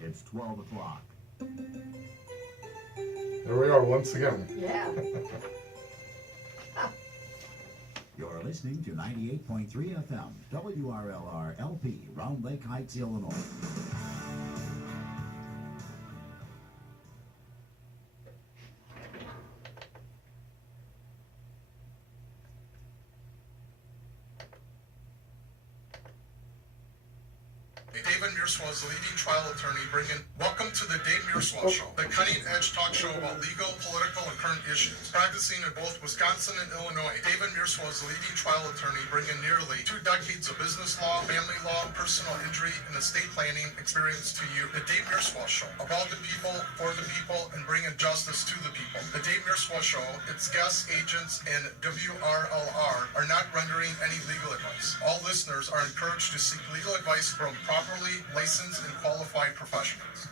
It's 12 o'clock. There we are once again. Yeah. You're listening to 98.3 FM, WRLR LP, Round Lake Heights, Illinois. Dave Mierswa is the leading trial attorney bringing welcome to the Dave Mierswa Show, the cutting-edge talk show about legal, political, and current issues. Practicing in both Wisconsin and Illinois, Dave Mierswa is the leading trial attorney bringing nearly 2 decades of business law, family law, personal injury, and estate planning experience to you. The Dave Mierswa Show, about the people, for the people, and bringing justice to the people. The Dave Mierswa Show, its guests, agents, and WRLR are not rendering any legal advice. All listeners are encouraged to seek legal advice from properly licensed and qualified professionals.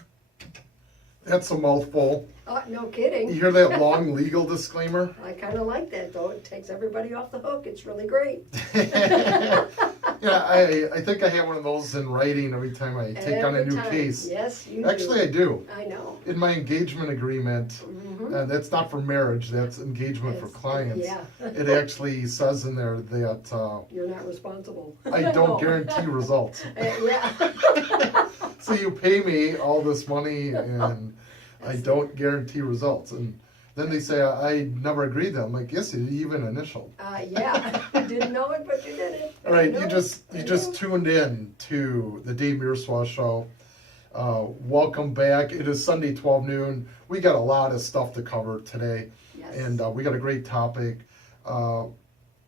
That's a mouthful. No You kidding. hear that long legal disclaimer? I kind of like that, though. It takes everybody off the hook. It's really great. Yeah, I think I have one of those in writing every time I take on a Every new time. case. Yes, you Actually, I do. I know. In my engagement agreement, that's not for marriage, that's engagement for It's- clients. yeah. It actually says in there that You're not responsible. I don't guarantee results. Yeah. So you pay me all this money and I don't guarantee results. And then they say, I never agreed to that. I'm like, yes, you even initialed. Yeah. You didn't know it, but you did it. All right, I you know. just tuned in to the Dave Mierswa Show. Welcome back. It is Sunday, 12 noon. We got a lot of stuff to cover today, Yes. and we got a great topic.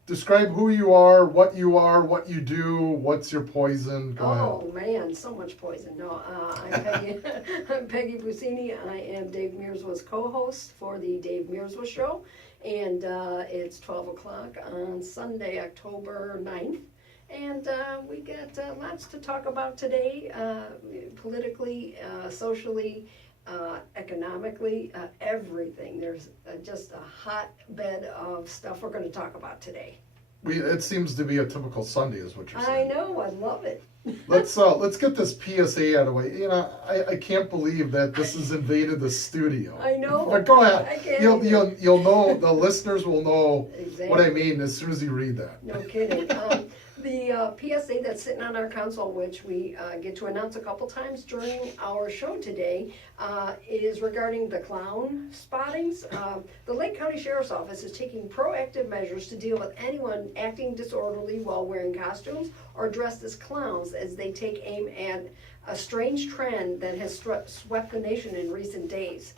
Describe who you are, what you do, what's your poison. Go Oh man, so much poison. No, I'm Peggy. I'm Peggy Busceni. I am Dave Mierswa's co-host for the Dave Mierswa Show, and it's 12 o'clock on Sunday, October 9th. And we got lots to talk about today, politically, socially, economically, everything. There's just a hotbed of stuff we're going to talk about today. It seems to be a typical Sunday, is what you're I saying. know, I love it. Let's get this PSA out of the way. You know, I can't believe that this has invaded the studio. I know. But go I ahead. can't You'll know, the listeners will know Exactly. what I mean as soon as you read that. No kidding. The PSA that's sitting on our console, which we get to announce a couple times during our show today, is regarding the clown spottings. The Lake County Sheriff's Office is taking proactive measures to deal with anyone acting disorderly while wearing costumes or dressed as clowns, as they take aim at a strange trend that has swept the nation in recent days.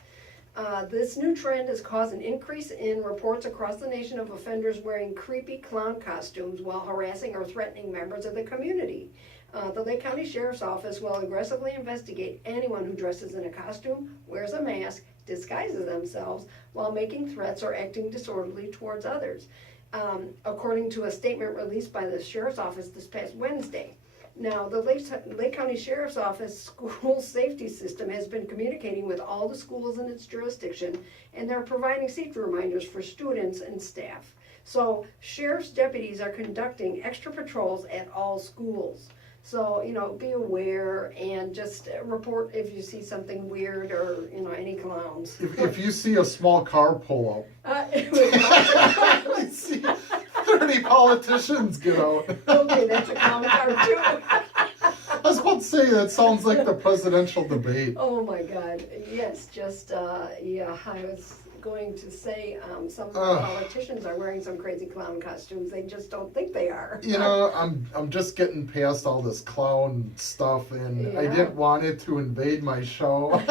This new trend has caused an increase in reports across the nation of offenders wearing creepy clown costumes while harassing or threatening members of the community. The Lake County Sheriff's Office will aggressively investigate anyone who dresses in a costume, wears a mask, disguises themselves while making threats or acting disorderly towards others, according to a statement released by the Sheriff's Office this past Wednesday. Now, the Lake County Sheriff's Office school safety system has been communicating with all the schools in its jurisdiction, and they're providing safety reminders for students and staff. So, sheriff's deputies are conducting extra patrols at all schools. So, be aware and just report if you see something weird or, any clowns. If you see a small car pull up, Okay, I see 30 politicians get out. that's a clown car too. I was about to say, that sounds like the presidential debate. Oh my God, yes, just, I was going to say, some politicians are wearing some crazy clown costumes, they just don't think they are. I'm just getting past all this clown stuff, and I Yeah. didn't want it to invade my show.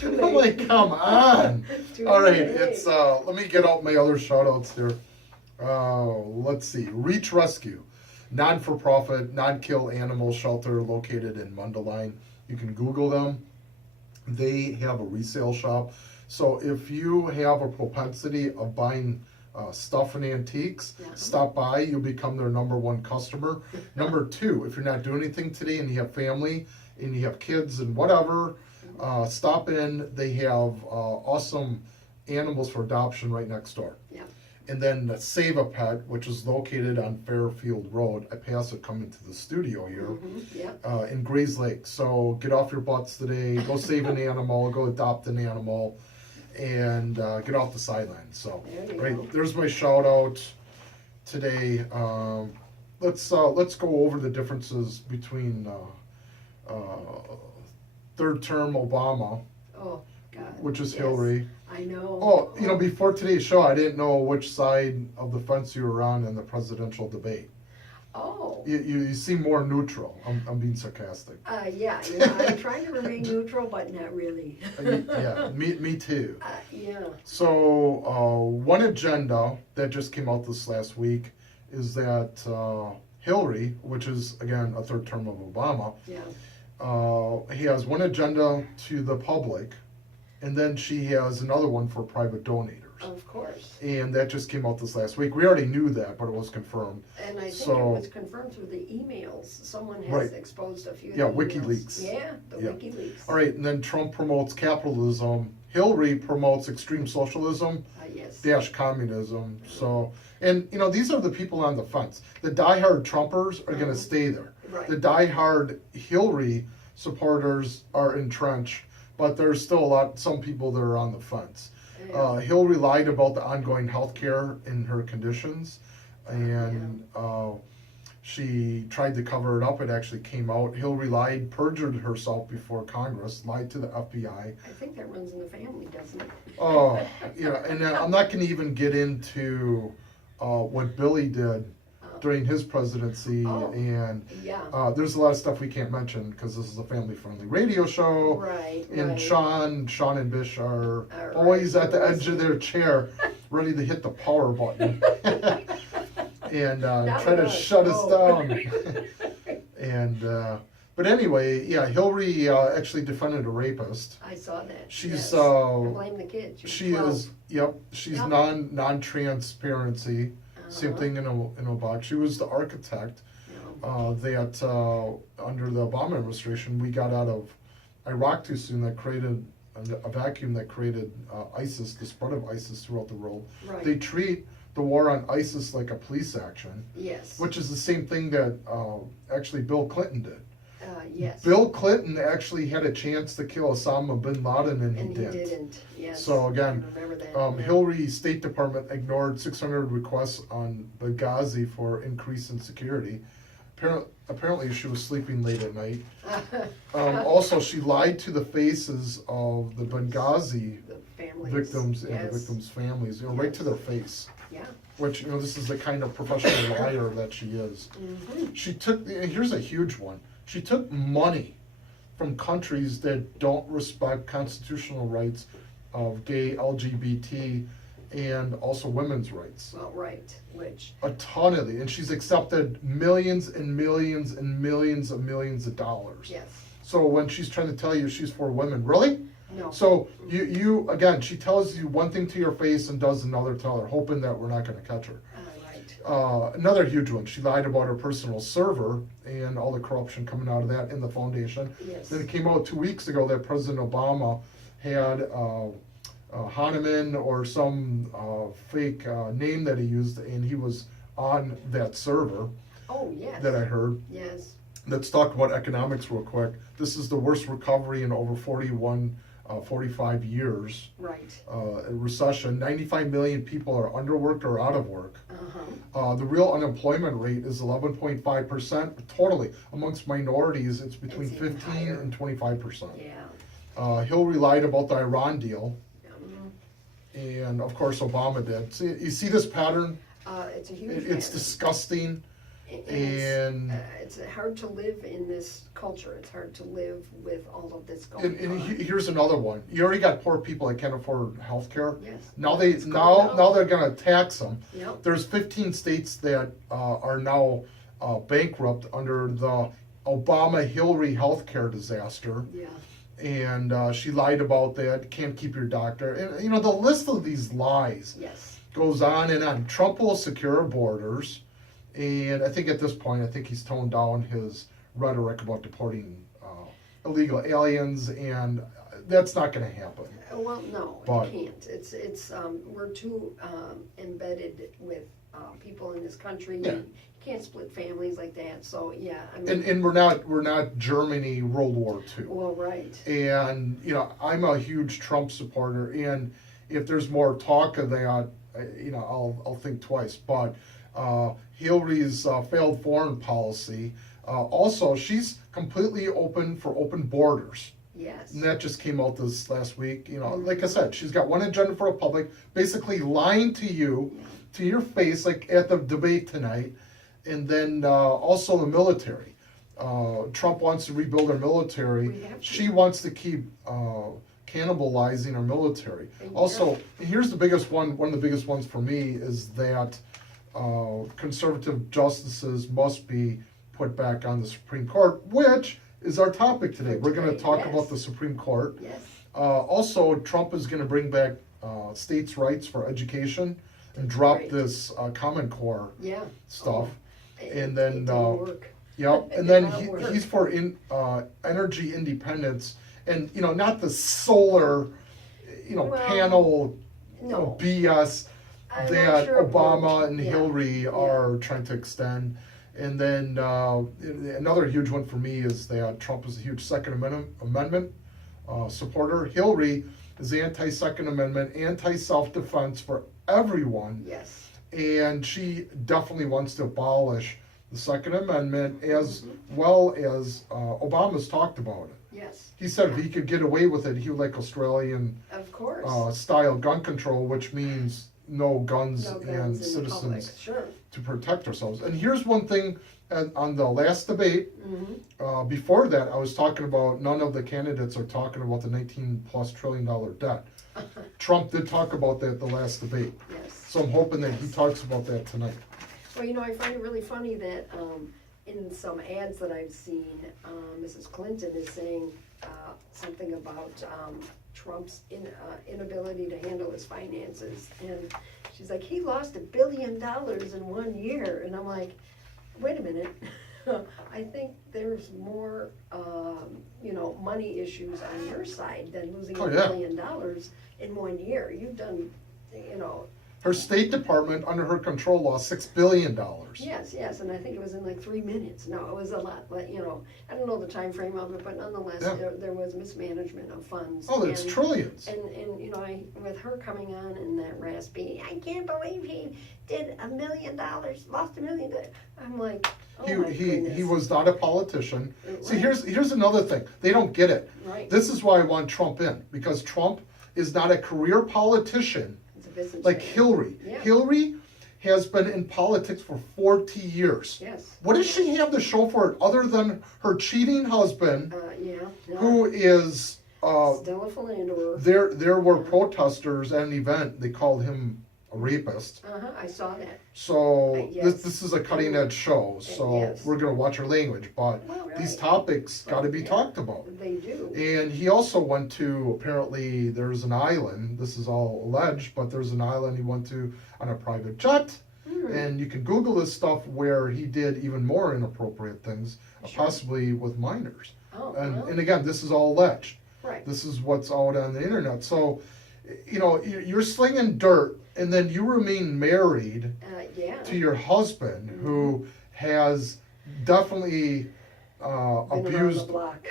Too I'm late. like, come on. Too All right, late. it's let me get out my other shout outs here. Let's see. Reach Rescue, non-for-profit, non-kill animal shelter located in Mundelein. You can Google them. They have a resale shop. So if you have a propensity of buying stuff and antiques, Yeah. stop by. You'll become their number one customer. Number two, if you're not doing anything today and you have family and you have kids and whatever, stop in. They have awesome animals for adoption right next door. Yeah. and then Save a Pet, which is located on Fairfield Road. I pass it coming to the studio here. Yeah. In Grays Lake. So get off your butts today, go save an animal, go adopt an animal, and get off the sidelines. So, There you go. there's my shout out today. Let's go over the differences between third term Obama, Oh, God. which is Yes. Hillary. I know. Oh, before today's show, I didn't know which side of the fence you were on in the presidential debate. Oh. You seem more neutral. I'm being sarcastic. Yeah, I'm trying to remain neutral, but not really. Yeah, me too. Yeah. So one agenda that just came out this last week is that Hillary, which is again a third term of Obama, Yeah. he has one agenda to the public, and then she has another one for private donators. Of course. And that just came out this last week. We already knew that, but it was confirmed. And I think So- it was confirmed through the emails. Someone has Right. exposed a few. Yeah, of the emails. WikiLeaks. Yeah, the Yeah. WikiLeaks. All right, and then Trump promotes capitalism. Hillary promotes extreme socialism Yes. dash communism. So, and these are the people on the fence. The diehard Trumpers are going to stay there. Right. The diehard Hillary supporters are entrenched, but there's still some people that are on the fence. Yeah. Hillary lied about the ongoing health care in her conditions, and she tried to cover it up. It actually came out. Hillary lied, perjured herself before Congress, lied to the FBI. I think that runs in the family, doesn't it? Oh, and I'm not going to even get into what Billy did during his presidency, Oh, and Yeah. there's a lot of stuff we can't mention because this is a family-friendly radio show. Right. And right. Sean and Bish are Are always right. at the edge of their chair, ready to hit the power button and Not try to us, shut us no. down. And but anyway, yeah, Hillary actually defended a rapist. I saw that. She's yes. And blame the kids. she is she's Yep. non-transparency. Same thing in Obama. She was the architect that under the Obama administration we got out of Iraq too soon. That created a vacuum that created ISIS, the spread of ISIS throughout the world. Right. They treat the war on ISIS like a police action, Yes. which is the same thing that actually Bill Clinton did. Yes. Bill Clinton actually had a chance to kill Osama bin Laden, and he And he didn't. didn't. Yes. So again, I remember that. yeah. Hillary's State Department ignored 600 requests on Benghazi for increase in security. Apparently, she was sleeping late at night. Also, she lied to the faces of the Benghazi The families. victims and yes. the victims' families, right to their face. Yeah. Which, this is the kind of professional liar that she is. Mm-hmm. She took, here's a huge one. She took money from countries that don't respect constitutional rights of gay, LGBT, and also women's rights. Well, right. Which. A ton of it. And she's accepted millions and millions and millions of millions of dollars. Yes. So when she's trying to tell you she's for women, really? No. So you again, she tells you one thing to your face and does another to her, hoping that we're not going to catch her. Right. Another huge one. She lied about her personal server and all the corruption coming out of that in the foundation. Yes. Then it came out 2 weeks ago that President Obama had Hahnemann or some fake name that he used, and he was on that server Oh, yes. that I heard. Yes. Let's talk about economics real quick. This is the worst recovery in over 45 years. Right. Recession. 95 million people are underworked or out of work. Uh-huh. The real unemployment rate is 11.5%. Totally. Amongst minorities, it's between It's even 15 higher. and 25%. Yeah. Hillary lied about the Iran deal, Mhm. and of course Obama did. See, you see this pattern? It's a huge. It's pattern. disgusting. And and- it's hard to live in this culture. It's hard to live with all of this going And on. here's another one. You already got poor people that can't afford health care. Yes. Now It's going up. now they're going to tax them. Yep. There's 15 states that are now bankrupt under the Obama-Hillary healthcare disaster. Yeah. And she lied about that. Can't keep your doctor. And the list of these lies Yes. goes on and on. Trump will secure borders, and I think at this point, I think he's toned down his rhetoric about deporting illegal aliens. And that's not going to happen. Well, no, But- it can't. It's we're too embedded with people in this country. Yeah. You can't split families like that. So yeah, I mean, And we're not Germany World War II. well, right. And I'm a huge Trump supporter, and if there's more talk of that, I'll think twice. But Hillary's failed foreign policy, also she's completely open for open borders. Yes. And that just came out this last week. Like I said, she's got one agenda for the public, basically lying to you, to your face, like at the debate tonight. And then also the military. Trump wants to rebuild our military. We have to. She wants to keep cannibalizing our military. And Also, here's the biggest one of the biggest ones for me is that conservative justices must be put back on the Supreme Court, which is our topic today. We're going to talk Yes. about the Supreme Court. Yes. Also, Trump is going to bring back states' rights for education and drop Right. this Common Core Yeah. stuff. It- And it then, didn't work. Yep, It and did then not work. he's for energy independence, and not the solar, Well, panel, No. BS I'm not that sure it Obama worked. and Yeah. Hillary Yeah. are trying to extend. And then another huge one for me is that Trump is a huge Second Amendment supporter. Hillary is anti-Second Amendment, anti-self-defense for everyone. Yes. And she definitely wants to abolish the Second Amendment as well as Obama's talked about it. Yes. He said if he could get away with it, he would like Australian Of course. style gun control, which means no guns, No guns and in the citizens public. Sure. to protect ourselves. And here's one thing on the last debate. Mm-hmm. Before that, I was talking about none of the candidates are talking about the $19+ trillion debt. Trump did talk about that the last debate. Yes. So I'm hoping that he talks about that tonight. Well, I find it really funny that in some ads that I've seen, Mrs. Clinton is saying something about Trump's inability to handle his finances. And she's like, he lost $1 billion in 1 year. And I'm like, wait a minute. I think there's more, money issues on your side than losing Oh, $1 yeah. billion in 1 year. You've done, Her State Department, under her control, lost $6 billion. Yes, and I think it was in like 3 minutes. No, it was a lot, but I don't know the time frame of it, but nonetheless, Yeah. there was mismanagement of funds. Oh, it's and, trillions. And with her coming on in that raspy, I can't believe he did $1 million, lost $1 million. I'm like, oh my He goodness. was not a politician. See, Right. here's another thing. They don't get it. Right. This is why I want Trump in, because Trump is not a career politician It's a business like man. Hillary. Yeah. Hillary has been in politics for 40 years. Yes. What does she have to show for it other than her cheating husband, Yeah. No, who is still a philanderer. there were protesters at an event, they called him a rapist. I saw that. So Yes. this is a cutting edge show, so Yes. we're gonna watch our language, but Well, right. these topics gotta be Yeah. talked about. They do. And he also went to, apparently there's an island, this is all alleged, but there's an island he went to on a private jet. And you can Google this stuff where he did even more inappropriate things, Sure. possibly with minors. Oh, And, well. and again, this is all alleged. Right. This is what's out on the internet. So, you're slinging dirt, and then you remain married Yeah. to your husband, who has definitely Been around the abused block.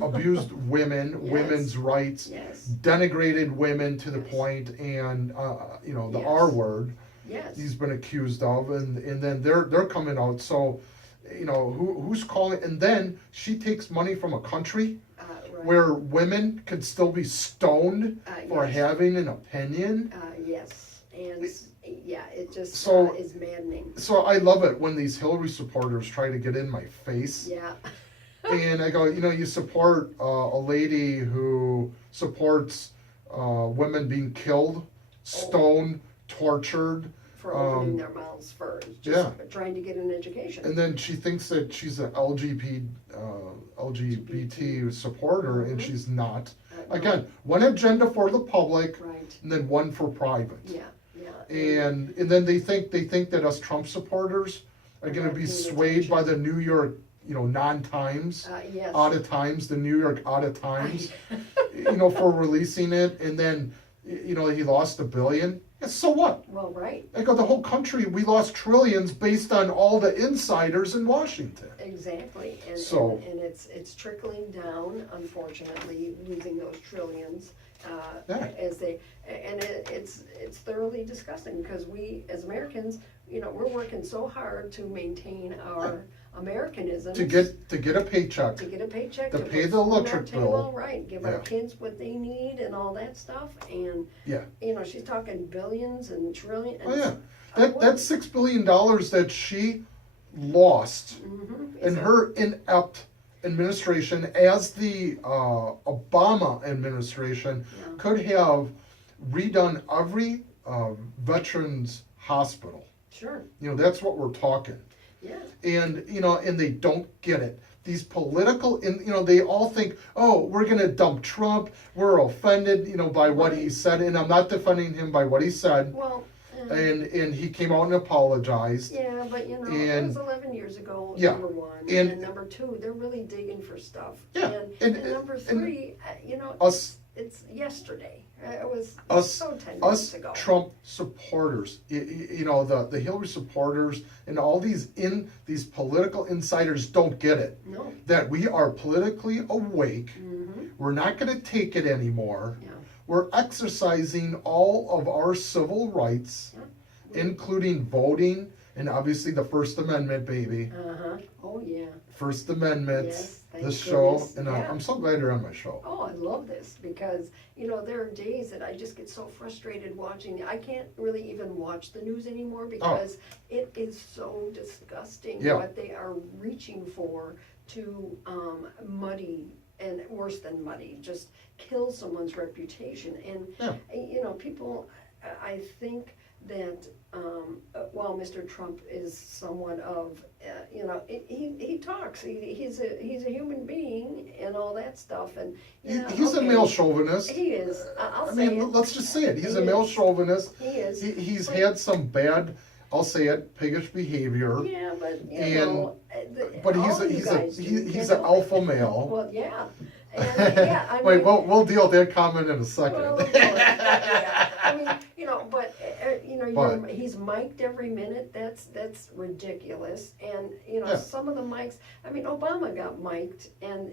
abused women, Yes. women's rights, Yes. denigrated women to the Yes. point, and the Yes. R word Yes. he's been accused of, and then they're coming out. So, who's calling? And then she takes money from a country Right. where women could still be stoned for yes. having an opinion. Yes, and yeah, it just So- is maddening. So I love it when these Hillary supporters try to get in my face. Yeah. And I go, you support a lady who supports women being killed, stoned, tortured, For opening their mouths for just yeah. trying to get an education. and then she thinks that she's an LGBT supporter, and she's not. No. Again, one agenda for the public, Right. and then one for private. Yeah. Yeah. And then they think that us Trump supporters are Are going to not be paying swayed by the attention. New York non-Times, Yes. Out of Times, the New York Out of Times, for releasing it, and then, he lost $1 billion. Yeah, so what? Well, right. I go, the whole country, we lost trillions based on all the insiders in Washington. Exactly, and So- and it's trickling down, unfortunately, losing those trillions, Yeah. as it's thoroughly disgusting, because we, as Americans, we're working so hard to maintain our Americanism. To get a paycheck. To get a paycheck. to to pay put the food on our electric table, bill. right, give Yeah. our kids what they need and all that stuff, and, Yeah. she's talking billions and trillions. Oh yeah. That's $6 billion that she lost in her inept administration, as the Obama administration Yeah. could have redone every veterans hospital. Sure, That's what we're talking. yeah. And and they don't get it. These political, and they all think, oh, we're gonna dump Trump. We're offended, by what he said, and I'm not defending him by what he said. Well, And he came out and apologized. yeah, but it And- was 11 years ago, Yeah, number one. and- And number two, they're really digging for stuff. Yeah, And and- number and three, it's yesterday. It was so 10 minutes Us ago. Trump supporters, the Hillary supporters, and all these political insiders don't get it. No, That we are politically awake. We're not going to take it anymore. yeah, We're exercising all of our civil rights, yeah. including voting, and obviously the First Amendment, baby. Uh-huh, oh, yeah. First Amendment, Yes, thank this show, goodness, and yeah. I'm so glad you're on my show. Oh, I love this, because, there are days that I just get so frustrated watching. I can't really even watch the news anymore, because it is so disgusting Oh. Yeah. what they are reaching for to muddy, and worse than muddy, just kill someone's reputation. And, people, I think that, while Mr. Trump is somewhat of, he talks, he's a human being and all that stuff, and, He's a male chauvinist. He is, I'll I say mean, it. let's just say it. He's He a male is. chauvinist. He is. He's had some bad, I'll say it, piggish behavior. Yeah, but, And- But all he's you guys do, he's an alpha male. Well, yeah, and, yeah, I Wait, mean. we'll deal with that comment in a second. Well, of course, yeah. I mean, but But- he's mic'd every minute. That's ridiculous. And Yeah. some of the mics. I mean, Obama got mic'd, and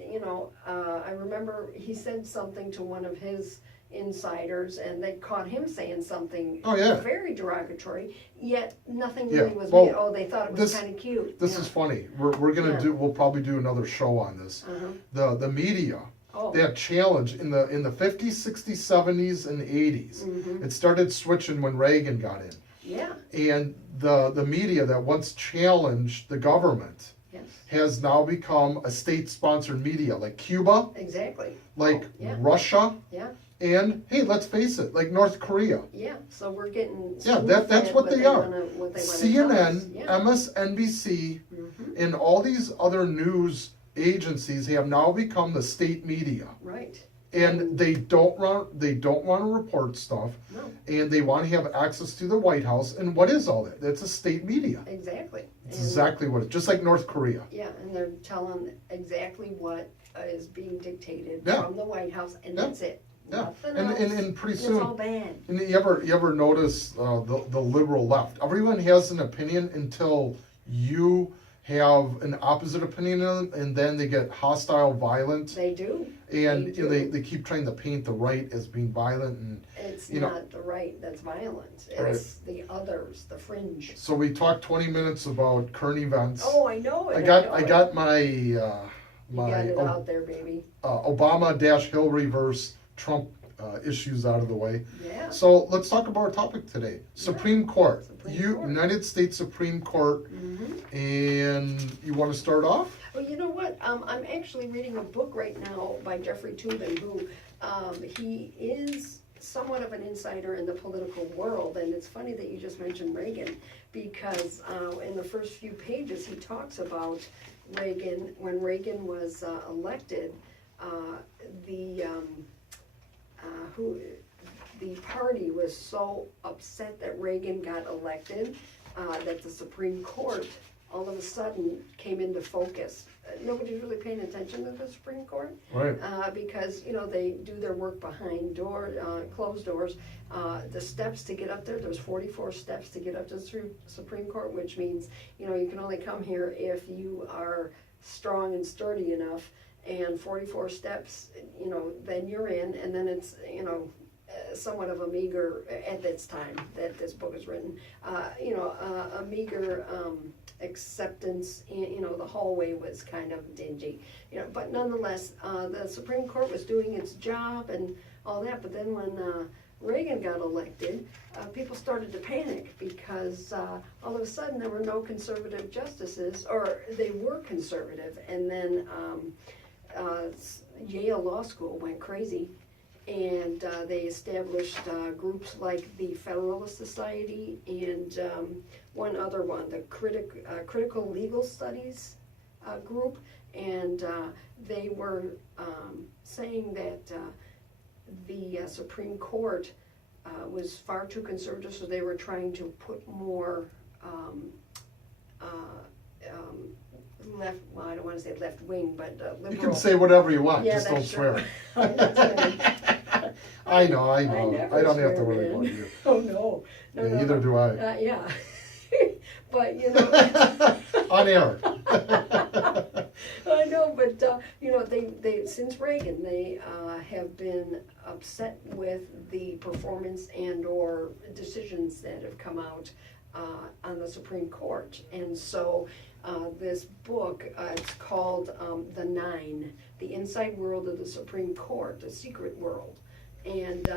I remember he said something to one of his insiders, and they caught him saying something Oh, yeah. very derogatory. Yet nothing Yeah, really was well, made. Oh, they thought it was this- kind of cute. This Yeah. is funny. We're gonna Yeah. we'll probably do another show on this. Uh-huh. The media, Oh. that challenge in the 50s, 60s, 70s, and 80s. Mhm. It started switching when Reagan got in. Yeah. And the media that once challenged the government Yes. has now become a state-sponsored media, like Cuba, Exactly. like Oh, yeah. Russia, Yeah. and hey, let's face it, like North Korea. Yeah, so we're getting. Yeah, that's spoon-fed what they are. what they wanna tell us. CNN, Yeah. MSNBC, Mhm. and all these other news agencies have now become the state media, Right. and they don't want to report stuff, No, and they want to have access to the White House. And what is all that? That's a state media. exactly. It's And- exactly what it's just like North Korea. Yeah, and they're telling exactly what is being dictated Yeah. from the White House, and Yeah. that's it. Yeah, Nothing and else. pretty It's soon. all bad. And you ever notice the liberal left? Everyone has an opinion until you have an opposite opinion, and then they get hostile, violent, They do. and They do. they keep trying to paint the right as being violent. And It's you know- not the right that's violent. Right. It's the others, the fringe. so we talked 20 minutes about current events. Oh, I know it. I know got it. my You got it out there, baby. Obama-Hillary versus Trump issues out of the way. Yeah. So let's talk about our topic today. Supreme Court. Supreme Court. United States Supreme Court. Mhm. And you want to start off? Well, you know what? I'm actually reading a book right now by Jeffrey Toobin, who he is somewhat of an insider in the political world. And it's funny that you just mentioned Reagan, because in the first few pages he talks about Reagan. When Reagan was elected, the party was so upset that Reagan got elected that the Supreme Court all of a sudden came into focus. Nobody's really paying attention to the Supreme Court. Right. Because, they do their work behind closed doors. The steps to get up there's 44 steps to get up to the Supreme Court, which means, you can only come here if you are strong and sturdy enough, and 44 steps, then you're in, and then it's, somewhat of a meager, at this time that this book is written, a meager acceptance. The hallway was kind of dingy, but nonetheless, the Supreme Court was doing its job and all that. But then when Reagan got elected, people started to panic because all of a sudden there were no conservative justices, or they were conservative, and then Yale Law School went crazy. And they established groups like the Federalist Society and one other one, the Critical Legal Studies group. And they were saying that the Supreme Court was far too conservative, so they were trying to put more left, well, I don't want to say left wing, but liberal. You can say whatever you want, Yeah, just don't that's swear. I'm not swearing. I know. I never don't have to swear, worry man. about you. Oh, no. Yeah, no. neither do I. Yeah. But, On air. I know, but, they since Reagan, they have been upset with the performance and or decisions that have come out on the Supreme Court. And so this book, it's called The Nine, The Inside World of the Supreme Court, The Secret World. And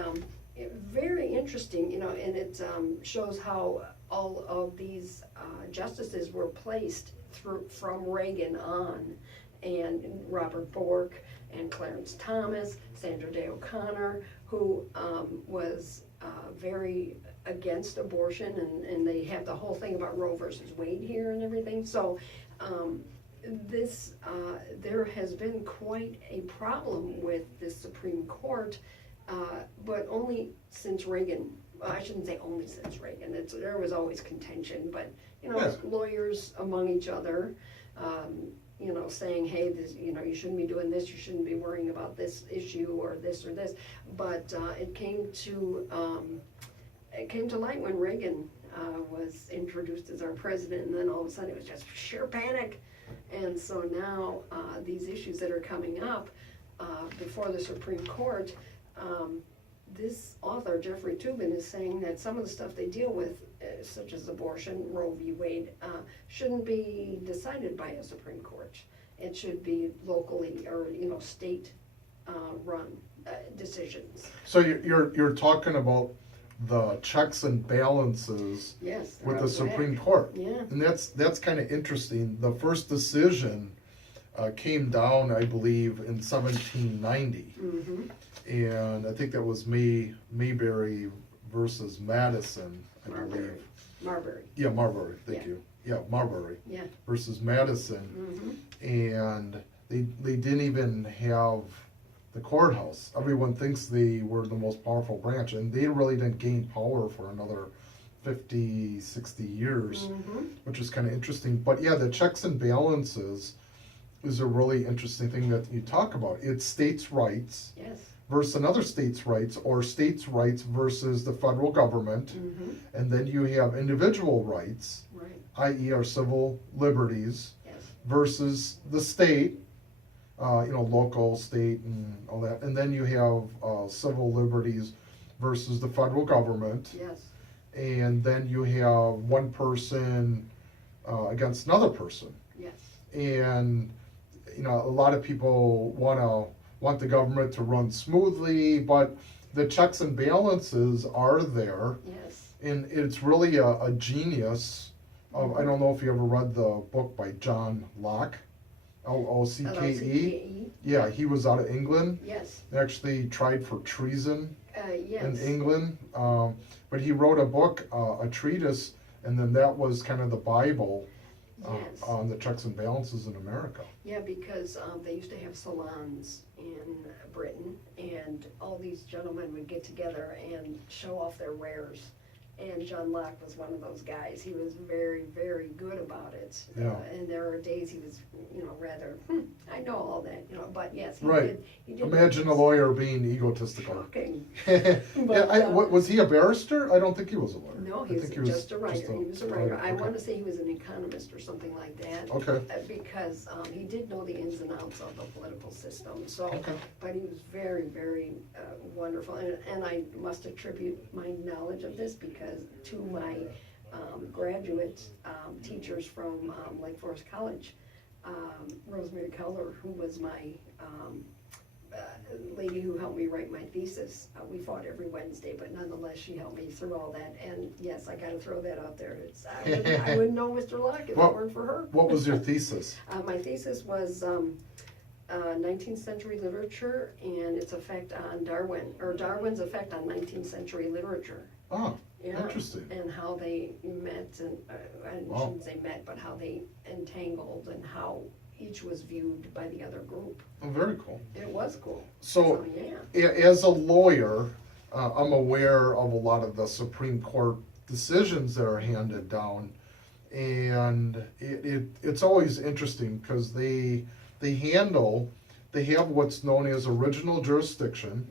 very interesting, and it shows how all of these justices were placed from Reagan on, and Robert Bork and Clarence Thomas, Sandra Day O'Connor, who was very against abortion, and they have the whole thing about Roe versus Wade here and everything. So there has been quite a problem with the Supreme Court, but only since Reagan. Well, I shouldn't say only since Reagan. There was always contention, but Yeah. lawyers among each other, saying, hey, this, you shouldn't be doing this, you shouldn't be worrying about this issue or this or this. But it came to light when Reagan was introduced as our president, and then all of a sudden it was just sheer panic. And so now these issues that are coming up before the Supreme Court, this author, Jeffrey Toobin, is saying that some of the stuff they deal with, such as abortion, Roe v. Wade, shouldn't be decided by a Supreme Court. It should be locally or state run decisions. So you're talking about the checks and balances Yes, with the right. Supreme Court. Yeah. And that's kind of interesting. The first decision came down, I believe, in 1790. Mm-hmm. And I think that was Mayberry versus Madison, I believe. Marbury. Yeah, Marbury, thank Yeah. you. Yeah, Marbury Yeah. versus Madison. Mm-hmm. And they didn't even have the courthouse. Everyone thinks they were the most powerful branch, and they really didn't gain power for another 50, 60 years, Mm-hmm. which is kind of interesting. But yeah, the checks and balances is a really interesting thing that you talk about. It's states' rights Yes. versus another states' rights, or states' rights versus the federal government. Mm-hmm. And then you have individual rights, Right. i.e. our civil liberties, Yes. versus the state, local, state, and all that. And then you have civil liberties versus the federal government. Yes. And then you have one person against another person. Yes. And, a lot of people want the government to run smoothly, but the checks and balances are there. Yes. And it's really a genius. I don't know if you ever read the book by John Locke, Locke. L-O-C-K-E. Yeah, he was out of England. Yes. Actually tried for treason Yes. in England. But he wrote a book, a treatise, and then that was kind of the Bible Yes. on the checks and balances in America. Yeah, because they used to have salons in Britain, and all these gentlemen would get together and show off their wares. And John Locke was one of those guys. He was very, very good about it. Yeah. And there were days he was, rather, I know all that, but yes, Right. He did. Imagine a lawyer being egotistical. Shocking. Was he a barrister? I don't think he was a lawyer. No, I he was think just a writer. He was a writer. I okay. want to say he was an economist or something like that. Okay. Because he did know the ins and outs of the political system. So, Okay. but he was very, very wonderful. And I must attribute my knowledge of this because to my graduate teachers from Lake Forest College, Rosemary Keller, who was my lady who helped me write my thesis. We fought every Wednesday, but nonetheless, she helped me through all that. And yes, I got to throw that out there. I wouldn't know Mr. Locke if it weren't for her. What was your thesis? My thesis was 19th century literature and its effect on Darwin, or Darwin's effect on 19th century literature. Oh, Yeah, interesting. and how they met, and I Wow. shouldn't say met, but how they entangled and how each was viewed by the other group. Oh, very cool. It was cool. So, yeah. as a lawyer, I'm aware of a lot of the Supreme Court decisions that are handed down, and it's always interesting because they have what's known as original jurisdiction,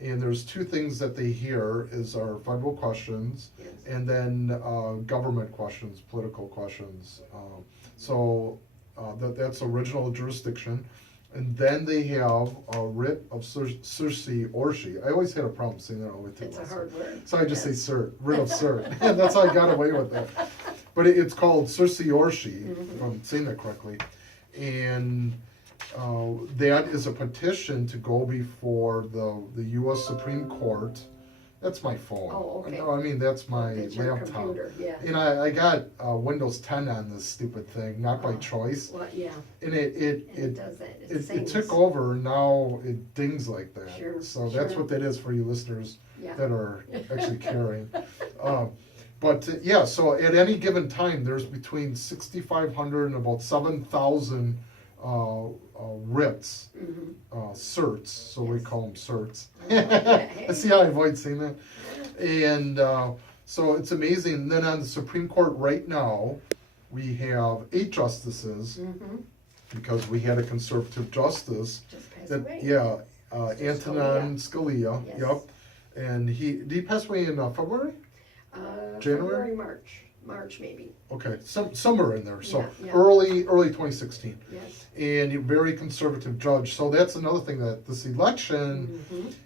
and there's two things that they hear is our federal questions, Yes. and then government questions, political questions. That's original jurisdiction. And then they have a writ of certiorari orshi. I always had a problem saying that with It's a hard word. So I just say Yes. cert, writ of cert. And that's how I got away with that. But it's called certiorari orshi, if I'm saying that correctly. And that is a petition to go before the U.S. Supreme Court. That's my phone. Oh, okay. No, I mean, that's my It's your laptop. computer, yeah. And I got Windows 10 on this stupid thing, not by Oh. choice. Well, yeah, And and it does that. It it sings. took over, and now it dings like that. Sure, So that's sure. what that is for you listeners Yeah. that are actually caring. So at any given time, there's between 6,500 and about 7,000 writs, certs, so we call them certs. Okay. See how I avoid saying that? And so it's amazing. And then on the Supreme Court right now, we have 8 justices, because we had a conservative justice. Just passed That, away. yeah, Mr. Antonin Scalia, Yes. yep. And did he pass away in February? January? February, March maybe. Okay, somewhere in there. So Yeah, yeah. early 2016. Yes. And a very conservative judge. So that's another thing, that this election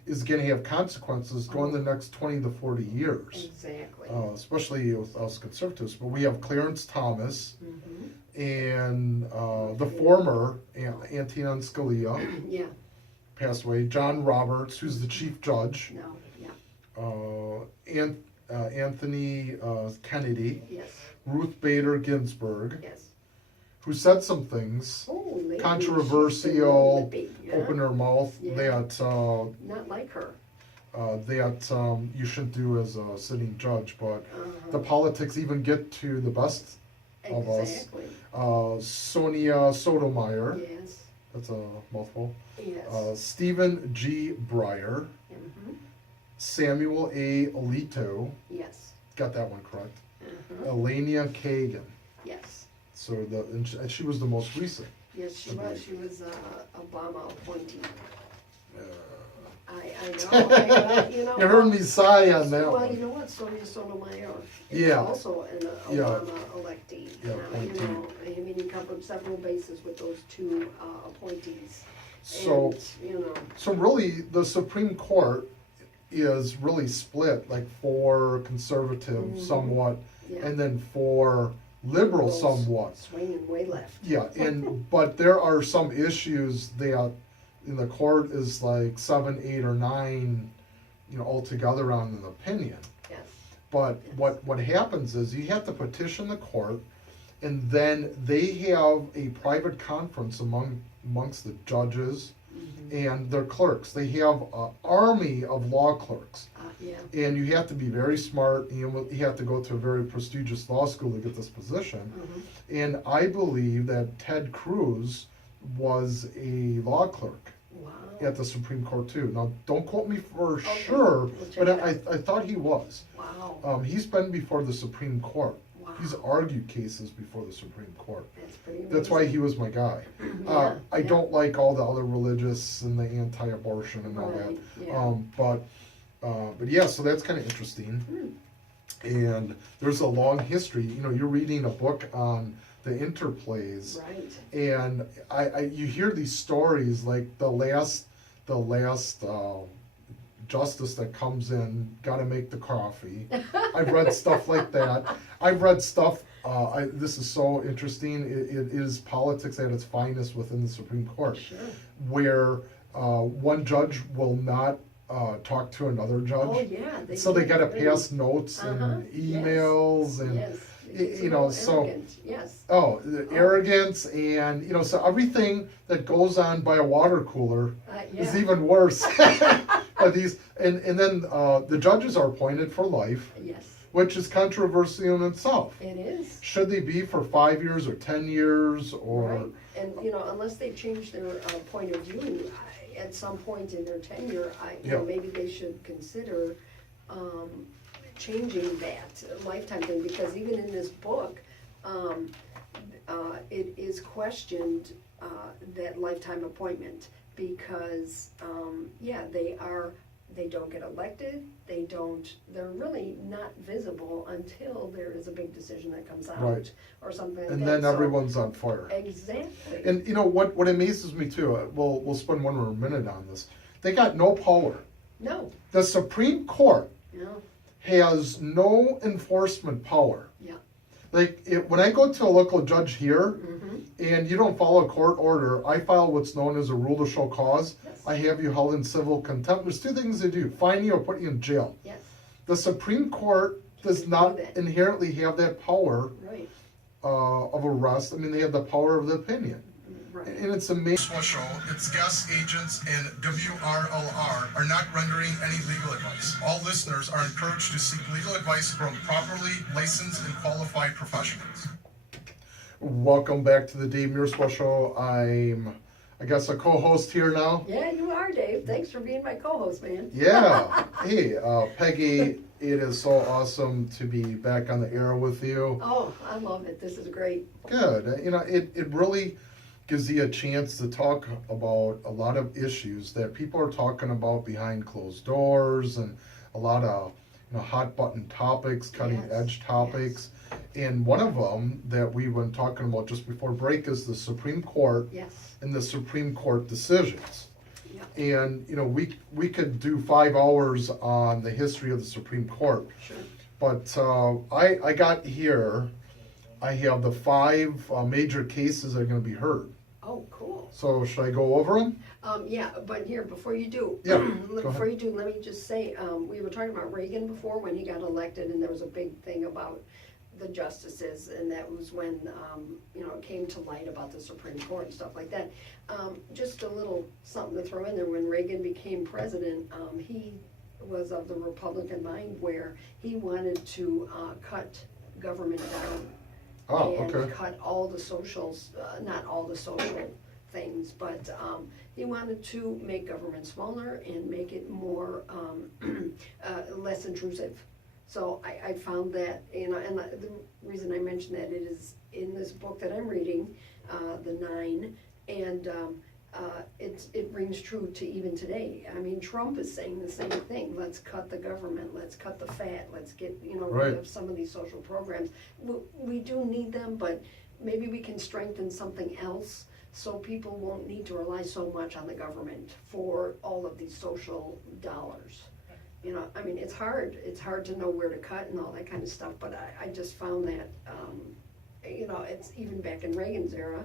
is going to have consequences going the next 20 to 40 years, Exactly. especially with us conservatives. But we have Clarence Thomas and the former Antonin Scalia Yeah. passed away. John Roberts, who's the chief judge. No. Yeah. Anthony Kennedy. Yes. Ruth Bader Ginsburg, Yes. who said some things Oh, lately controversial, she's been lippy, open her mouth, Yeah. that Not like her. you shouldn't do as a sitting judge, but the politics even get to the best of us. Exactly. Sonia Sotomayor, Yes. that's a mouthful. Yes. Stephen G. Breyer, Mhm. Samuel A. Alito, Yes. got that one correct. Uh-huh. Elena Kagan. Yes. So and she was the most recent. Yes, she was. She was Obama appointee. Uh, I know. You know. You heard me sigh on that Well, one. you know what, Sonia Sotomayor is Yeah. also an Yeah. Obama electee. Yeah, You appointee. know, I mean, he covered several bases with those two appointees. So, And, you know, so really, the Supreme Court is really split, like for conservative somewhat, yeah. and then for liberal Liberals somewhat. swinging way left. Yeah, but there are some issues that in the court is like 7, 8, or 9, altogether on an opinion. Yes. But what happens is you have to petition the court, and then they have a private conference amongst the judges and their clerks. They have an army of law clerks, Yeah. and you have to be very smart, and you have to go to a very prestigious law school to get this position. And I believe that Ted Cruz was a law clerk. Wow. at the Supreme Court too. Now, don't quote me for Okay, sure, we'll check but it I thought he was. Wow, He's been before the Supreme Court. wow. He's argued cases before the Supreme Court. That's pretty amazing. That's why he was my guy. Yeah, I yeah. don't like all the other religious and the anti-abortion and all Right, that. yeah. But yeah, so that's kind of interesting. And there's a long history. You know, you're reading a book on the interplays, Right. and you hear these stories like the last justice that comes in, got to make the coffee. I've read stuff like that. I've read stuff. This is so interesting. It is politics at its finest within the Supreme Court, Sure. where one judge will not talk to another judge. Oh, yeah. So they got to really- pass notes and emails yes, and yes. It's you a know, little so arrogant, yes. the arrogance and so everything that goes on by a water cooler is Yeah. even worse. But and then the judges are appointed for life, Yes, which is controversial in itself. it is. Should they be for 5 years or 10 years or? Right. And, unless they change their point of view, at some point in their tenure, Yeah. maybe they should consider changing that lifetime thing, because even in this book, it is questioned, that lifetime appointment, because, they don't get elected, they're really not visible until there is a big decision that comes out, Right. or something like And that. then So- everyone's on fire. Exactly. And what amazes me too, we'll spend one more minute on this. They got no power. No, The Supreme Court no, has no enforcement power. yeah, Like, when I go to a local judge here, mm-hmm, and you don't follow a court order, I file what's known as a rule to show cause. yes, I have you held in civil contempt. There's two things they do: fine you or put you in jail. yes, The Supreme Court does Doesn't not do that. inherently have that power right, of arrest. I mean, they have the power of the opinion, right. and it's amazing. Mierswa Show, its guests, agents, and WRLR are not rendering any legal advice. All listeners are encouraged to seek legal advice from properly licensed and qualified professionals. Welcome back to the Dave Mierswa Show. I'm, I guess, a co-host here now. Yeah, you are, Dave. Thanks for being my co-host, man. Yeah. Hey, Peggy, it is so awesome to be back on the air with you. Oh, I love it. This is great. Good. It really gives you a chance to talk about a lot of issues that people are talking about behind closed doors, and a lot of hot button topics, cutting edge topics. And one of them that we've been talking about just before break is the Supreme Court Yes. and the Supreme Court decisions. Yeah. And we could do 5 hours on the history of the Supreme Court. Sure. But I got here, I have the 5 major cases that are going to be heard. Oh, cool. So should I go over them? Yeah, but here, before you do, Yeah, go before ahead. you do, let me just say, we were talking about Reagan before when he got elected, and there was a big thing about the justices, and that was when, it came to light about the Supreme Court and stuff like that. Just a little something to throw in there, when Reagan became president, he was of the Republican mind where he wanted to cut government down. Oh, And okay. cut all the socials, not all the social things, but he wanted to make government smaller and make it more, less intrusive. So I found that, and the reason I mention that, it is in this book that I'm reading, the 9, and it rings true to even today. I mean, Trump is saying the same thing. Let's cut the government. Let's cut the fat. Let's get Right. rid of some of these social programs. We do need them, but maybe we can strengthen something else so people won't need to rely so much on the government for all of these social dollars. I mean, it's hard to know where to cut and all that kind of stuff, but I just found that, it's even back in Reagan's era,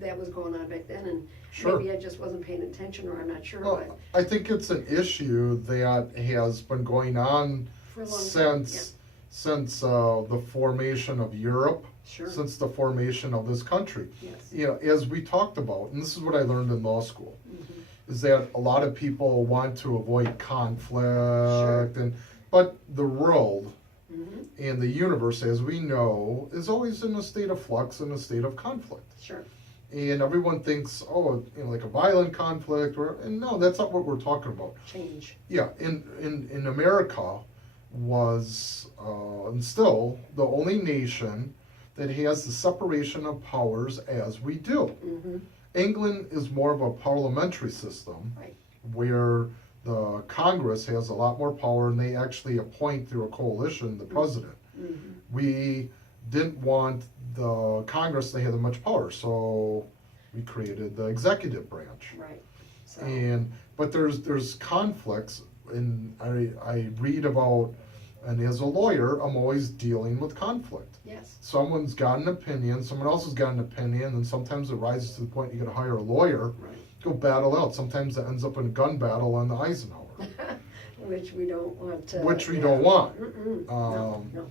that was going on back then, and Sure. maybe I just wasn't paying attention, or I'm not sure, Well, but I think it's an issue that has been going on for a long time, since the formation of Europe, Sure. since the formation of this country. Yes. As we talked about, and this is what I learned in law school, Mhm. is that a lot of people want to avoid conflict, but the world Mhm. and the universe, as we know, is always in a state of flux and a state of conflict. Sure. And everyone thinks, oh, like a violent conflict, and no, that's not what we're talking about. Change. Yeah, in America was and still the only nation that has the separation of powers as we do. Mm-hmm. England is more of a parliamentary system, Right. where the Congress has a lot more power, and they actually appoint through a coalition the president. Mm-hmm. We didn't want the Congress to have that much power, so we created the executive branch. Right. So. But there's conflicts, and I read about, and as a lawyer, I'm always dealing with conflict. Yes. Someone's got an opinion, someone else has got an opinion, and sometimes it rises to the point you got to hire a lawyer, Right. go battle out. Sometimes it ends up in a gun battle on the Eisenhower, Which we don't want to. which we don't want. No.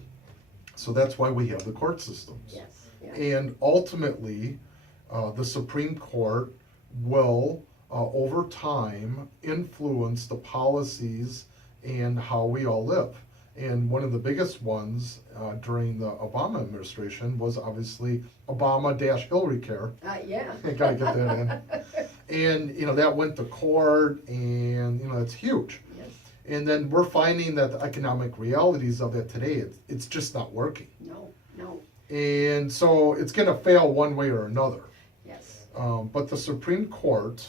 So that's why we have the court systems. Yes. Yeah. And ultimately, the Supreme Court will, over time, influence the policies and how we all live. And one of the biggest ones during the Obama administration was obviously Obama-Hillary Care. Yeah. I gotta get that in. And, that went to court, and, that's huge. Yes. And then we're finding that the economic realities of it today, it's just not working. No. And so it's going to fail one way or another. Yes. But the Supreme Court,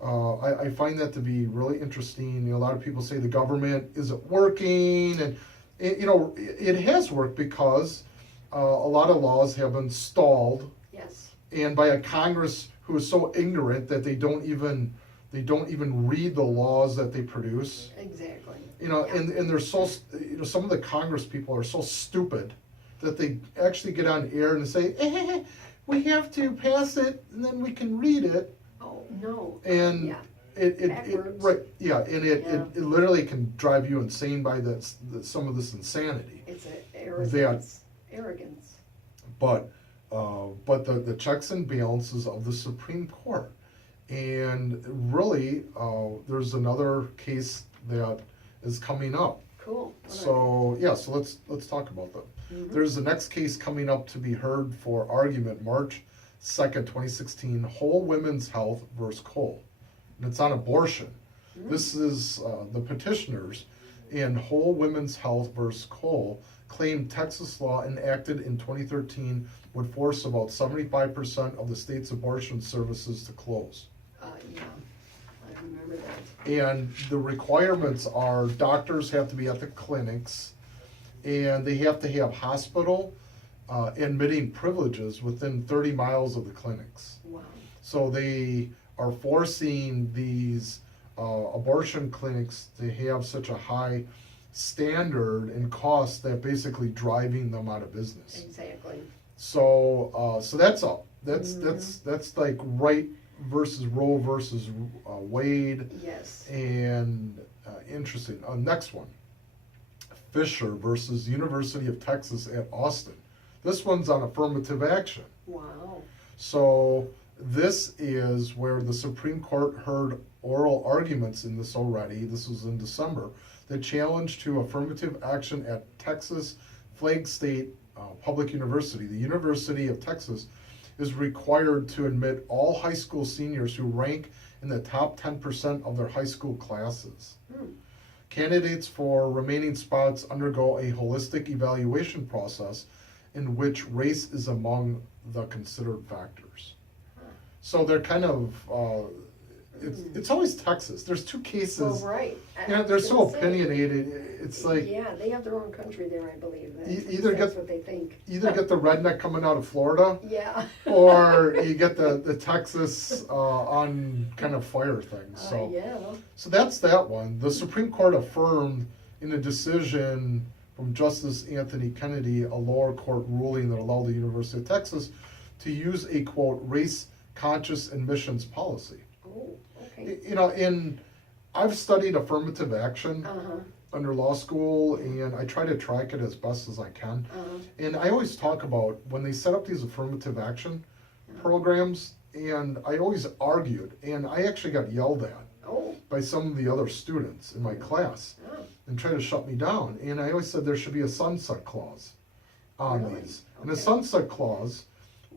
I find that to be really interesting. A lot of people say the government isn't working, and it has worked because a lot of laws have been stalled, Yes. and by a Congress who is so ignorant that they don't even read the laws that they produce. Exactly. Yeah. And they're so, some of the Congress people are so stupid that they actually get on air and say, we have to pass it and then we can read it. Oh, no. And Yeah. it Backwards. it literally can drive you insane by some of this insanity. It's arrogance. But the checks and balances of the Supreme Court, and really there's another case that is coming up. Cool. So let's talk about that. Mm-hmm. There's the next case coming up to be heard for argument March 2nd, 2016, Whole Women's Health versus Cole. And it's on abortion. Mm-hmm. This is the petitioners in Whole Women's Health versus Cole claim Texas law enacted in 2013 would force about 75% of the state's abortion services to close. Yeah, I remember that. And the requirements are doctors have to be at the clinics, and they have to have hospital admitting privileges within 30 miles of the clinics. Wow. So they are forcing these abortion clinics to have such a high standard and cost that basically driving them out of business. Exactly. So that's all. That's like Wright versus Roe versus Wade. Yes. And interesting. Next one, Fisher versus University of Texas at Austin. This one's on affirmative action. Wow. So this is where the Supreme Court heard oral arguments in this already. This was in December. The challenge to affirmative action at Texas Flag State Public University. The University of Texas is required to admit all high school seniors who rank in the top 10% of their high school classes. Candidates for remaining spots undergo a holistic evaluation process in which race is among the considered factors. So they're kind of, it's always Texas. There's two cases. Well, right. They're so opinionated. It's like, Yeah, they have their own country there, I believe. That's what they think. either get the redneck coming out of Florida, Yeah. or you get the Texas on kind of fire thing. So Yeah. so that's that one. The Supreme Court affirmed in a decision from Justice Anthony Kennedy a lower court ruling that allowed the University of Texas to use a, quote, race-conscious admissions policy. Oh, okay. I've studied affirmative action Uh-huh. under law school, and I try to track it as best as I can. Uh-huh. And I always talk about when they set up these affirmative action programs, and I always argued, and I actually got yelled at Oh. by some of the other students in my class Oh. and tried to shut me down. And I always said there should be a sunset clause on Really? these. And a Okay. sunset clause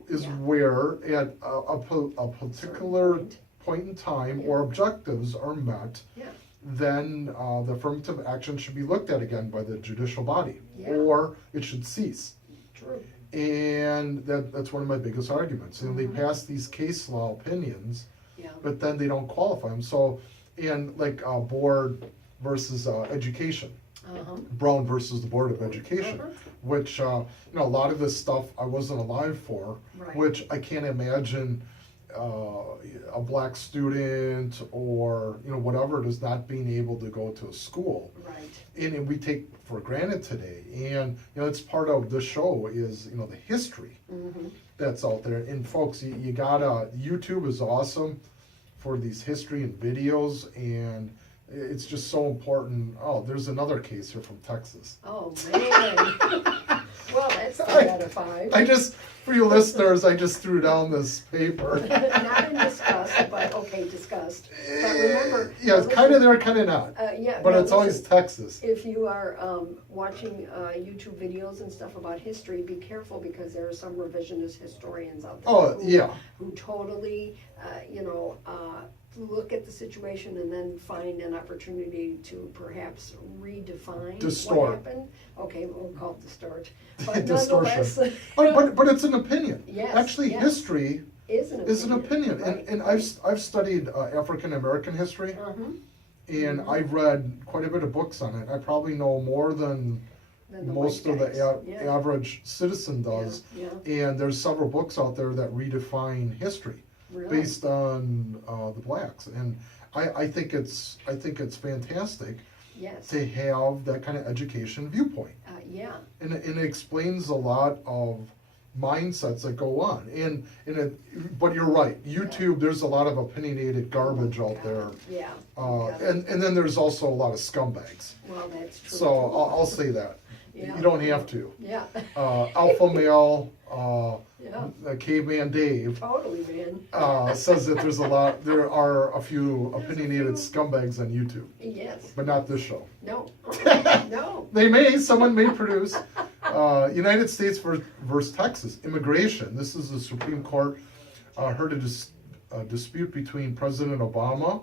is Yeah. where at a particular point. point in time Yeah. or objectives are met, Yeah. then the affirmative action should be looked at again by the judicial body, Yeah. or it should cease. True. And that's one of my biggest arguments. You know, they pass these case law opinions, Yeah. but then they don't qualify them. So, and like board versus education, Uh-huh. Brown versus the Board of Education, Uh-huh. which you know, a lot of this stuff I wasn't alive for, Right. which I can't imagine a black student or you know whatever it is not being able to go to a school. Right. And we take for granted today. And you know, it's part of the show is you know the history Mm-hmm. that's out there. And folks, you gotta, YouTube is awesome for these history and videos, and it's just so important. Oh, there's another case here from Texas. Oh, man. Well, that's 3 out of 5. I just, for you listeners, I just threw down this paper. Not in disgust, but okay, disgust. But remember. Yeah, it's kind of there, kind of not. Yeah. But no, it's always listen, Texas. if you are watching YouTube videos and stuff about history, be careful because there are some revisionist historians out there. Oh, yeah. Who totally, look at the situation and then find an opportunity to perhaps redefine Distort. what happened. Okay, we'll call it distort. But Distortion. nonetheless, But it's an opinion. Yes, Actually, yes. history is an opinion. is an opinion. Right. And I've studied African American history, Mhm. and I've read quite a bit of books on it. I probably know more than Than the most white of the guys. Yeah. average citizen does. Yeah, And there's several books out there that redefine history really. based on the blacks. And I think it's fantastic Yes. to have that kind of education viewpoint. Yeah. And it explains a lot of mindsets that go on. But you're right, YouTube, there's a lot of opinionated garbage out there. Yeah. And then there's also a lot of scumbags. Well, that's true. So I'll say that. Yeah. You don't have to. Yeah. Alpha male, Yeah. caveman Dave, Totally, man. says that there are a few opinionated scumbags on YouTube, Yes. but not this show. No. No. Someone may produce. United States versus Texas, immigration. This is the Supreme Court heard a dispute between President Obama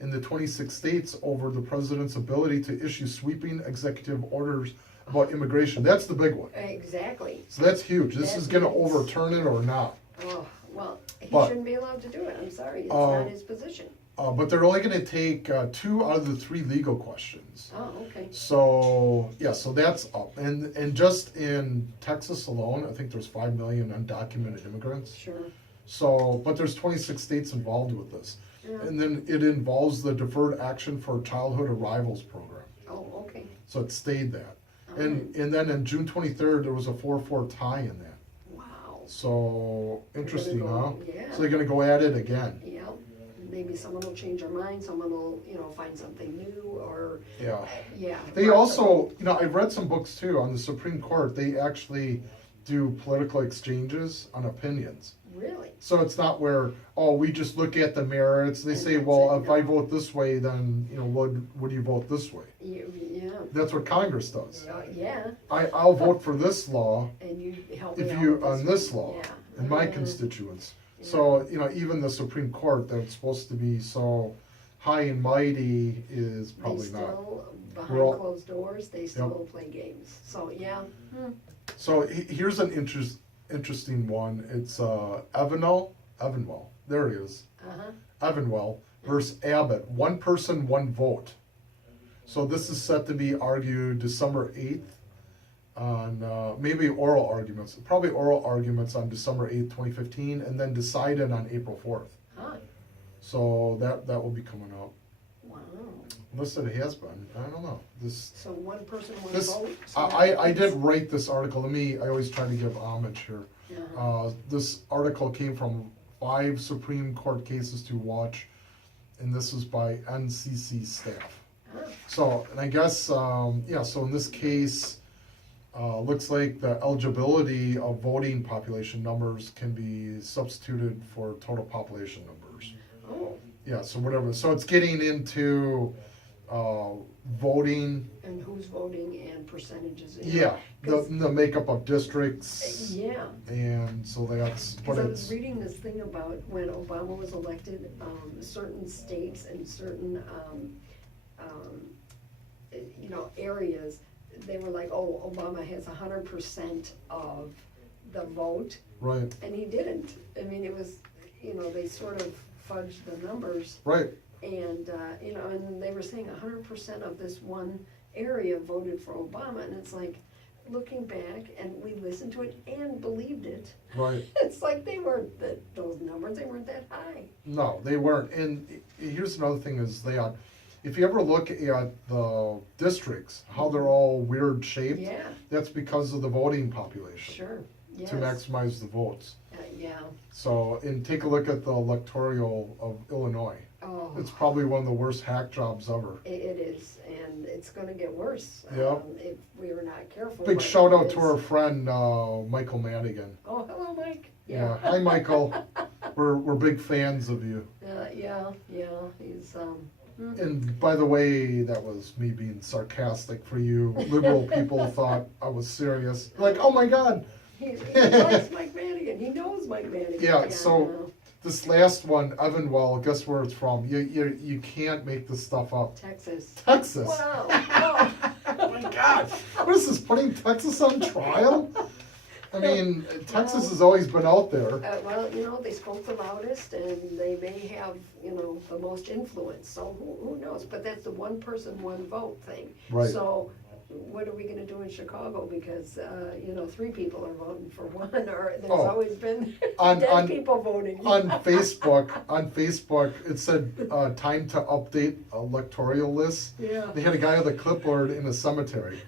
and the 26 states over the president's ability to issue sweeping executive orders about immigration. That's the big one. Exactly. So that's huge. This is going to That is- overturn it or not. Oh, well, he But- shouldn't be allowed to do it. I'm sorry. It's not his position. But they're only going to take 2 out of the 3 legal questions. Oh, okay. So yeah, so that's up, and just in Texas alone, I think there's 5 million undocumented immigrants. Sure. So, but there's 26 states involved with this, Yeah. and then it involves the Deferred Action for Childhood Arrivals program. Oh, okay. So it stayed that, Oh. and then on June 23rd there was a 4-4 tie in that. Wow. So interesting, go- huh? yeah. So they're gonna go at it again. Yeah. Maybe someone will change their mind. Someone will, find something new or, Yeah. yeah. They also, I've read some books too on the Supreme Court. They actually do political exchanges on opinions. Really? So it's not where, we just look at the merits. They And say, that's well, it, if I no. vote this way, then, would you vote this way? Yeah. That's what Congress does. Yeah. I'll vote for this law And you help me if out you, with on this one. law, Yeah. in my Mm. constituents. So, even the Supreme Court that's supposed to be so high and mighty is They probably not. still, We're behind all- closed doors, they still play games. So, yeah. So here's an interesting one. It's Evanwell, there it is. Uh-huh. Evanwell versus Abbott, 1 person, 1 vote. So this is set to be argued December 8th on maybe oral arguments, probably oral arguments on December 8th, 2015, and then decided on April 4th. Huh. So that will be coming up. Wow. Unless it has been, I don't know. So 1 person, 1 This vote? So I that did means- write this article. I always try to give homage here. Yeah. This article came from 5 Supreme Court cases to watch, and this is by NCC staff. Huh. So, and I guess, so in this case, looks like the eligibility of voting population numbers can be substituted for total population numbers. Oh, Yeah, so whatever. So it's getting into voting. And who's voting and percentages. Yeah, 'Cause- the makeup of districts. Yeah. And so that's what Because I was it's. reading this thing about when Obama was elected, certain states and certain, areas, they were like, oh, Obama has 100% of the vote, Right, and he didn't. I mean, it was, they sort of fudged the numbers, right. and, and they were saying 100% of this one area voted for Obama, and it's like, looking back, and we listened to it and believed it. Right. It's like they weren't those numbers. They weren't that high. No, they weren't. And here's another thing is that if you ever look at the districts, how they're all weird shaped, Yeah. that's because of the voting population. Sure. Yes. To maximize the votes. Yeah. So, and take a look at the electoral of Illinois. Oh. It's probably one of the worst hack jobs ever. It is, and it's going to get worse. Yep. If we are not careful. Big but shout out it's- to our friend Michael Madigan. Oh, hello, Mike. Yeah. Hi, Michael. We're big fans of you. Yeah. He's And by the way, that was me being sarcastic for you. Liberal people thought I was serious. Like, oh my God. he likes Mike Madigan. He knows Mike Madigan. Yeah, so this last one, Evanwell, guess where it's from? You can't make this stuff up. Texas. Texas. Wow. Oh. Oh my God. What is this, putting Texas on trial? I mean, Texas has always been out there. Well, they spoke the loudest, and they may have, the most influence, so who knows? But that's the one person, one vote thing. Right. So what are we gonna do in Chicago? Because, 3 people are voting for one, or there's Oh. always been On- 10 on- people voting. On Facebook, it said time to update electoral lists. Yeah. They had a guy with a clipboard in a cemetery.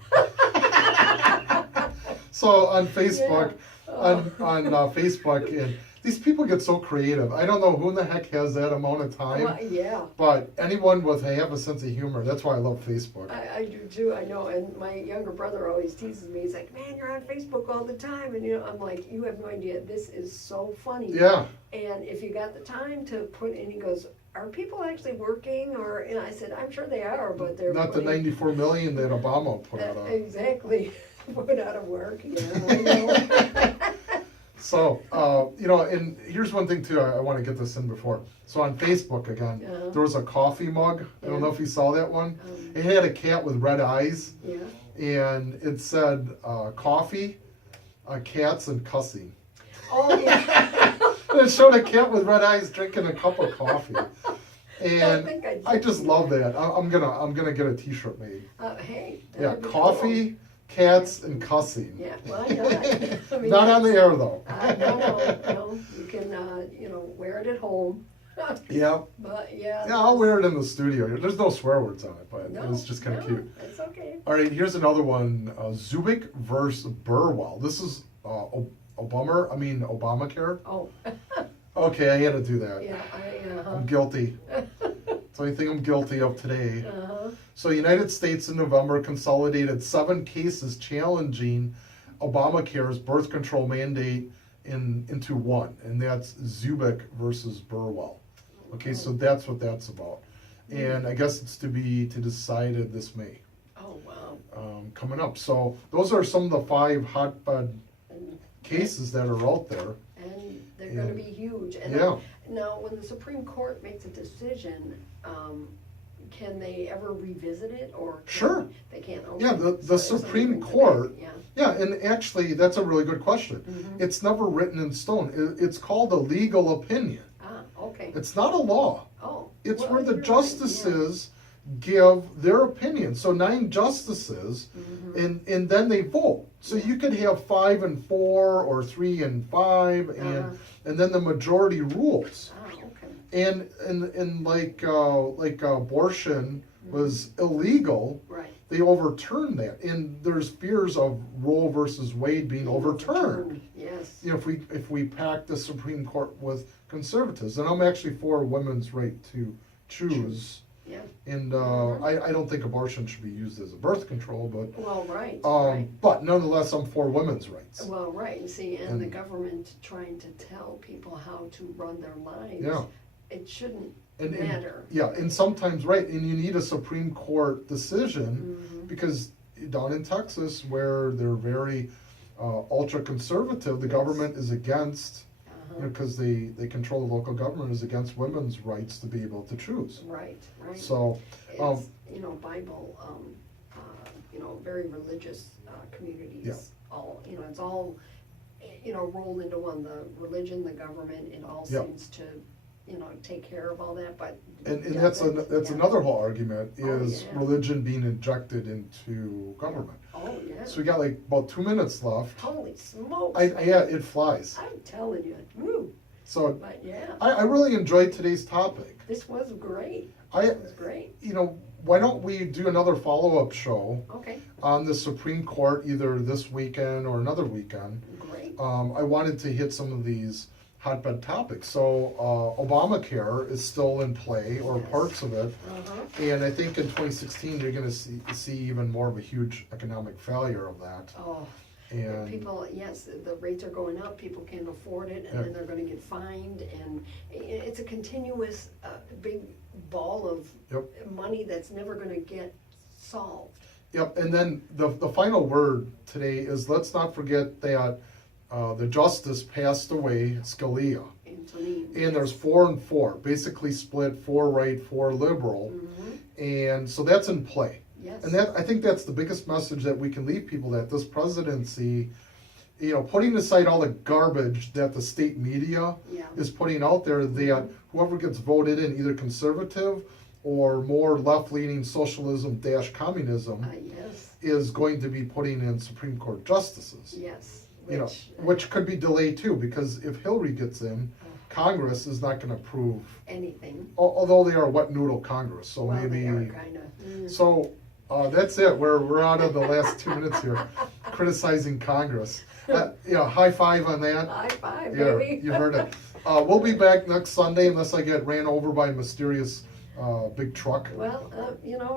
So on Facebook, on Facebook, and these people get so creative. I don't know who in the heck has that amount of time, Well, yeah. but anyone with have a sense of humor. That's why I love Facebook. I do too, I know, and my younger brother always teases me, he's like, man, you're on Facebook all the time, and I'm like, you have no idea, this is so funny. Yeah, And if you got the time to put in, he goes, are people actually working, or, and I said, I'm sure they are, but they're not the putting- 94 million that Obama put out. Exactly, put out of work, yeah, I know. So, and here's one thing too, I want to get this in before. So on Facebook again, Uh-huh. there was a coffee mug. I don't Yeah. know if you saw that one. It had a cat with red eyes, Yeah, and it said coffee, cats, and cussing. oh, yeah. And it showed a cat with red eyes drinking a cup of coffee. And think I did I just see love that. that. I'm gonna get a T-shirt made. Hey. Yeah, that'd be coffee, cats, and cussing. cool. Yeah, why not? I mean, Not on the air though. No, you can, wear it at home, Yeah. but yeah. Yeah, I'll wear it in the studio. There's no swear words on it, but No, it's just kind of no, cute. It's okay. All right, here's another one. Zubik versus Burwell. This is Obamacare. Oh, Okay, I had to do that. yeah, I'm guilty. It's the only thing I'm guilty of today. uh-huh. So, United States in November consolidated 7 cases challenging Obamacare's birth control mandate into one, and that's Zubik versus Burwell. Okay, so that's what that's about, and I guess it's to be decided this May, Oh, wow. coming up. So those are some of the 5 hotbed And, cases that are out there. and they're gonna be huge. And Yeah. Now, when the Supreme Court makes a decision, can they ever revisit it, or? Sure. They can't? Yeah, Okay. the So if somebody Supreme brings it Court- back, Yeah. Yeah, and actually, that's a really good question. It's never written in stone. It's called a legal opinion. Ah, okay. It's not a law. Oh. It's well, where the you're right, justices give their opinion. So 9 justices, and then they vote. So you could have 5 and 4, or 3 and 5, and then the majority rules. Yeah. Ah, okay. And like abortion was illegal, Right. they overturned that, and there's fears of Roe versus Wade being overturned. Yes. You know, if we pack the Supreme Court with conservatives, and I'm actually for women's right to choose, Yeah. and I don't think abortion should be used as a birth control, but Well, right. Right. but nonetheless, I'm for women's rights. Well, right, and see, and the And- government trying to tell people how to run their lives. Yeah. It shouldn't, and matter. yeah, and sometimes, right, and you need a Supreme Court decision because down in Texas, where they're very ultra conservative, the government is against, because they control the local government, is against women's rights to be able to choose. Right, right. So, It's, Bible, very religious communities. Yeah. All, it's all, rolled into one. The religion, the government, it all Yeah. seems to, take care of all that. But and yeah, that's yeah. another whole argument Oh, is yeah. religion being injected into government. Oh yeah. So we got like about 2 minutes left. Holy smokes! Yeah, it flies. I'm telling you, woo. So But yeah, I really enjoyed today's topic. this was great. I, It was great. why don't we do another follow-up show Okay, on the Supreme Court either this weekend or another weekend? great. I wanted to hit some of these hotbed topics. So Obamacare is still in play, or Yes. parts of it, Uh-huh. and I think in 2016 you're going to see even more of a huge economic failure of that. Oh, And people, yes, the rates are going up, people can't afford it, and Yeah. then they're gonna get fined, and it's a continuous, big ball of Yep. money that's never gonna get solved. Yep, and then the final word today is, let's not forget that the justice passed away, Scalia. And to me, And there's 4 and 4, basically split 4 right, 4 liberal, and so that's in play. yes. And I think that's the biggest message that we can leave people, that this presidency, putting aside all the garbage that the state media Yeah. is putting out there, that whoever gets voted in, either conservative or more left-leaning socialism-communism, Yes, is going to be putting in Supreme Court justices. yes. Which could be delayed too, because if Hillary gets in, Congress is not going to approve, Anything. although they are a wet noodle Congress, so Well, maybe. they are kinda, So that's it. We're out of the last 2 minutes here, criticizing Congress. High five on that. high five, Yeah, baby. you heard it. We'll be back next Sunday unless I get ran over by a mysterious big truck. Well,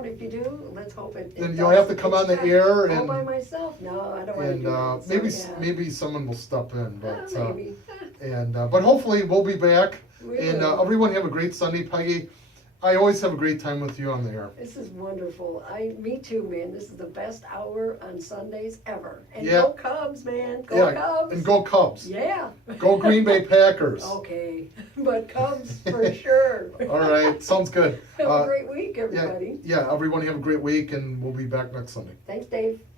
if you do, let's hope it. Then it you'll does. have to come on the air All and- by myself? No, I don't want to And do that. So, maybe yeah. maybe someone will step in, but Maybe. but hopefully we'll be back. We And will. everyone have a great Sunday, Peggy. I always have a great time with you on the air. This is wonderful. Me too, man. This is the best hour on Sundays ever. And Yeah. go Cubs, man. Go Cubs. And go Cubs. Yeah. Go Green Bay Packers. Okay, but Cubs for sure. All right, sounds good. Have a great week, Yeah, everybody. yeah, everyone have a great week, and we'll be back next Sunday. Thanks, Dave.